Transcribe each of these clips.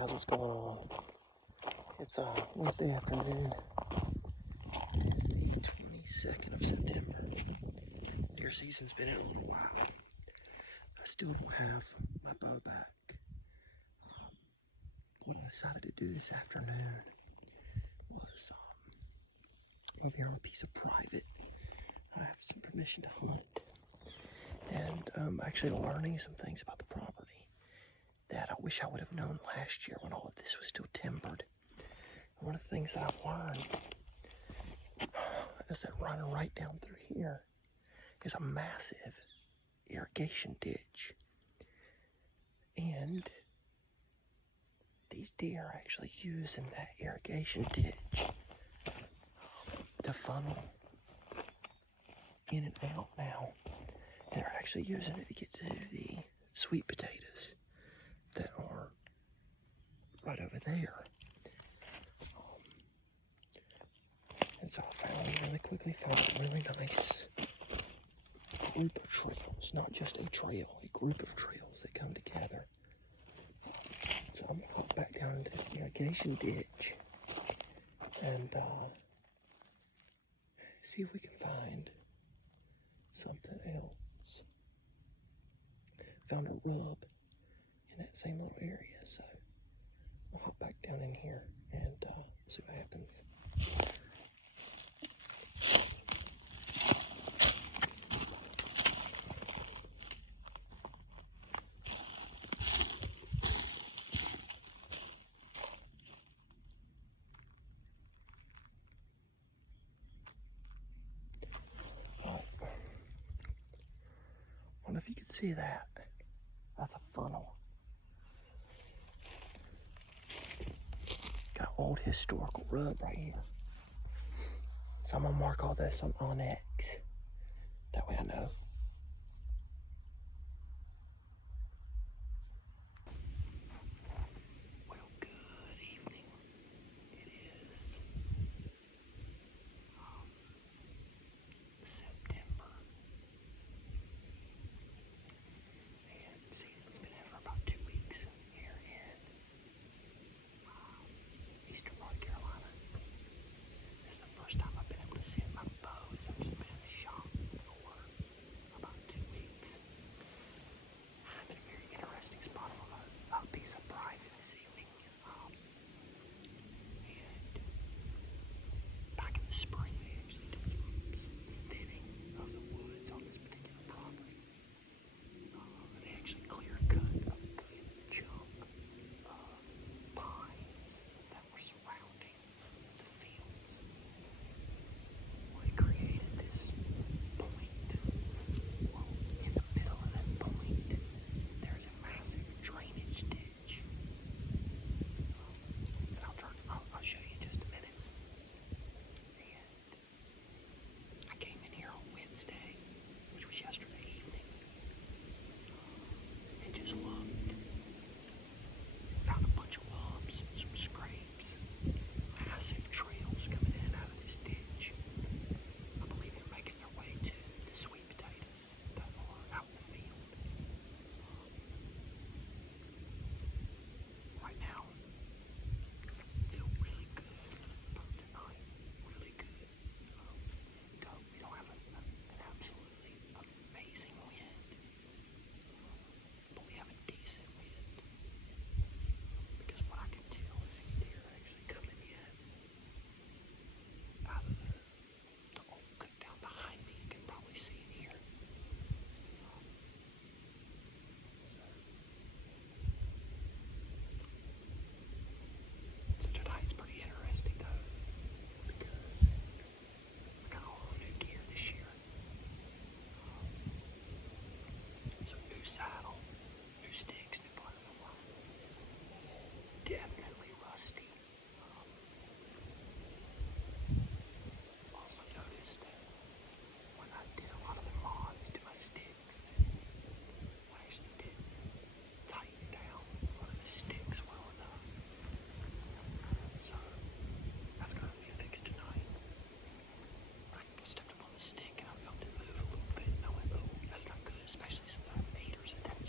guys, what's going on? It's Wednesday afternoon. It is the 22nd of September. Deer season's been in a little while. I still don't have my bow back. What I decided to do this afternoon was over here on a piece of private. I have some permission to hunt, and actually learning some things about the property that I wish I would have known last year when all of this was still timbered. And one of the things that I've learned is that running right down through here is a massive irrigation ditch. And these deer are actually using that irrigation ditch to funnel in and out now. And they're actually using it to get to the sweet potatoes that are right over there. And so I really quickly found a really nice group of trails, not just a trail, a group of trails that come together. So I'm gonna hop back down into this irrigation ditch and see if we can find something else. Found a rub in that same little area, so I'll hop back down in here and see what happens. I don't know if you can see that. That's a funnel. Got an old historical rub right here. So I'm gonna mark all this on Onyx. That way I know. Well, good evening. It is September. And season's been in for about 2 weeks here in Eastern North Carolina. This is the first time I've been able to sit my bow as I've just been in the shop for about 2 weeks. I'm in a very interesting spot on a piece of private this evening. And back in the spring, they actually did some thinning of the woods on this particular property. They actually clear cut a good chunk of pines that were surrounding the fields. Well, they created this point. Well, in the middle of that point, there's a massive drainage ditch. And I'll show you in just a minute. And I came in here on Wednesday, which was yesterday evening, and just looked. Found a bunch of lumps, some scrapes, massive trails coming in and out of this ditch. I believe they're making their way to the sweet potatoes that are out in the field. Right now, feel really good about tonight. Really good. We don't have an absolutely amazing wind, but we have a decent wind. Because what I can tell is these deer are actually coming in out of the old cut down behind me. You can probably see it here. So tonight's pretty interesting though, because I got all new gear this year. So new saddle, new sticks, new platform. Definitely rusty. Also noticed that when I did a lot of the mods to my sticks, that I actually didn't tighten down one of the sticks well enough. So that's gonna be fixed tonight. I stepped up on the stick and I felt it move a little bit, and I went, oh, that's not good, especially since I have 8ers attached.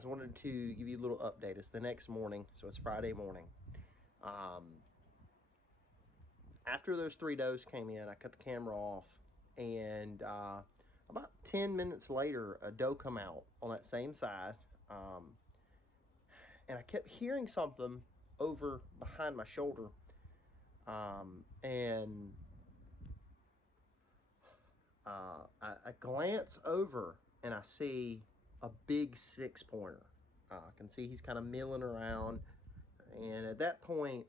Just wanted to give you a little update. It's the next morning, so it's Friday morning. After those 3 does came in, I cut the camera off, and about 10 minutes later, a doe come out on that same side, and I kept hearing something over behind my shoulder, and I glance over and I see a big 6-pointer. I can see he's kind of milling around, and at that point,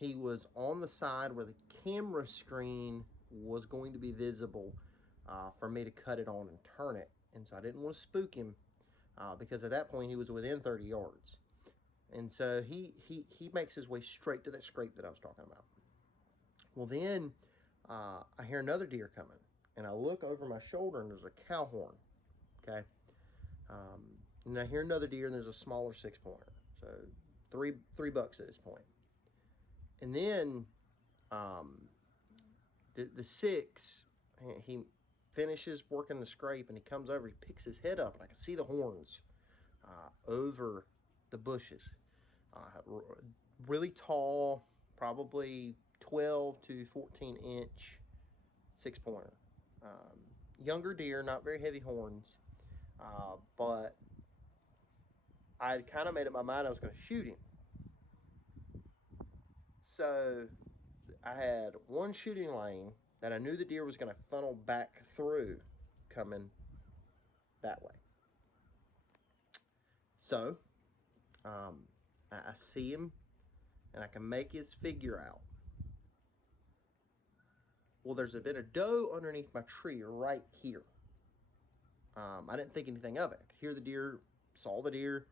he was on the side where the camera screen was going to be visible for me to cut it on and turn it. And so I didn't want to spook him because at that point he was within 30 yards. And so he makes his way straight to that scrape that I was talking about. Well, then I hear another deer coming, and I look over my shoulder, and there's a cow horn. Okay. And I hear another deer, and there's a smaller 6-pointer. So three bucks at this point. And then the 6, he finishes working the scrape, and he comes over, he picks his head up, and I can see the horns over the bushes. Really tall, probably 12 to 14 inch 6-pointer. Younger deer, not very heavy horns, but I had kind of made up my mind I was going to shoot him. So I had one shooting lane that I knew the deer was going to funnel back through coming that way. So I see him, and I can make his figure out. Well, there's been a doe underneath my tree right here. I didn't think anything of it. I could hear the deer, saw the deer.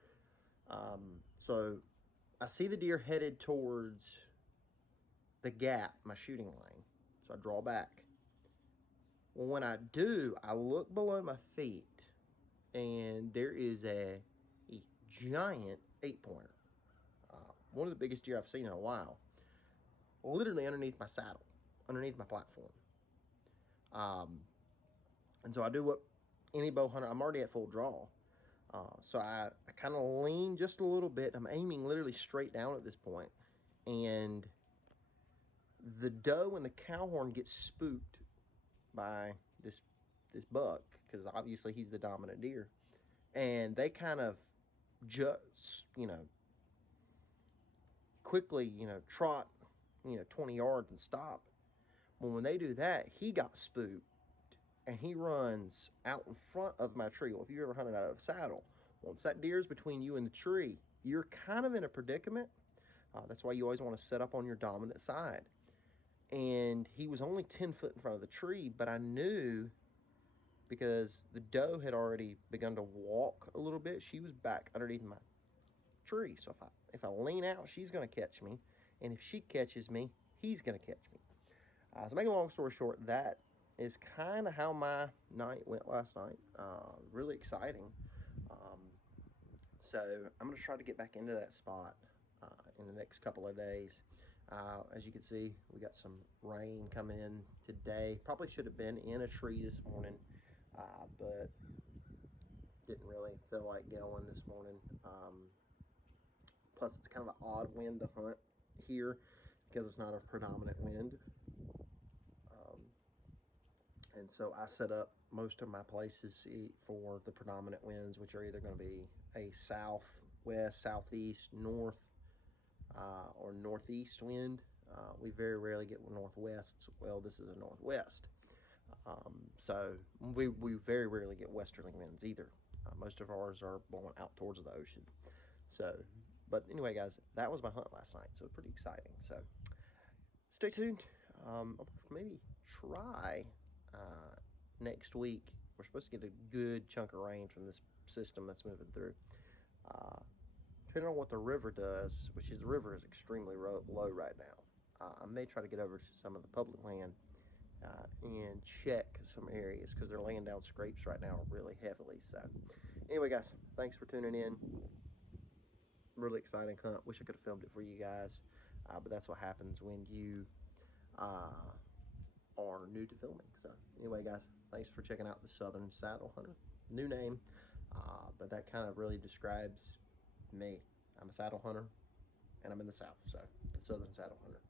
So I see the deer headed towards the gap, my shooting lane. So I draw back. Well, when I do, I look below my feet, and there is a giant 8-pointer. One of the biggest deer I've seen in a while. Literally underneath my saddle, underneath my platform. And so I do what any bow hunter, I'm already at full draw. So I kind of lean just a little bit. I'm aiming literally straight down at this point. And the doe and the cow horn get spooked by this buck, because obviously he's the dominant deer. And they kind of just, quickly, trot, 20 yards and stop. Well, when they do that, he got spooked, and he runs out in front of my tree. Well, if you ever hunted out of a saddle, once that deer's between you and the tree, you're kind of in a predicament. That's why you always want to set up on your dominant side. And he was only 10 foot in front of the tree, but I knew, because the doe had already begun to walk a little bit, she was back underneath my tree. So if I lean out, she's going to catch me. And if she catches me, he's going to catch me. So making a long story short, that is kind of how my night went last night. Really exciting. So I'm going to try to get back into that spot in the next couple of days. As you can see, we got some rain coming in today. Probably should have been in a tree this morning, but didn't really feel like going this morning. Plus, it's kind of an odd wind to hunt here because it's not a predominant wind. And so I set up most of my places for the predominant winds, which are either going to be a southwest, southeast, north, or northeast wind. We very rarely get northwest. Well, this is a northwest. So we very rarely get westerly winds either. Most of ours are blowing out towards the ocean. So, but anyway, guys, that was my hunt last night. So pretty exciting. So stay tuned. I'll maybe try next week. We're supposed to get a good chunk of rain from this system that's moving through. Depending on what the river does, which is the river is extremely low right now. I may try to get over to some of the public land and check some areas, because they're laying down scrapes right now really heavily. So anyway, guys, thanks for tuning in. Really exciting hunt. Wish I could have filmed it for you guys, but that's what happens when you are new to filming. So anyway, guys, thanks for checking out the Southern Saddle Hunter. New name. But that kind of really describes me. I'm a saddle hunter, and I'm in the South, so the Southern saddle hunter.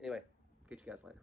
Anyway, catch you guys later.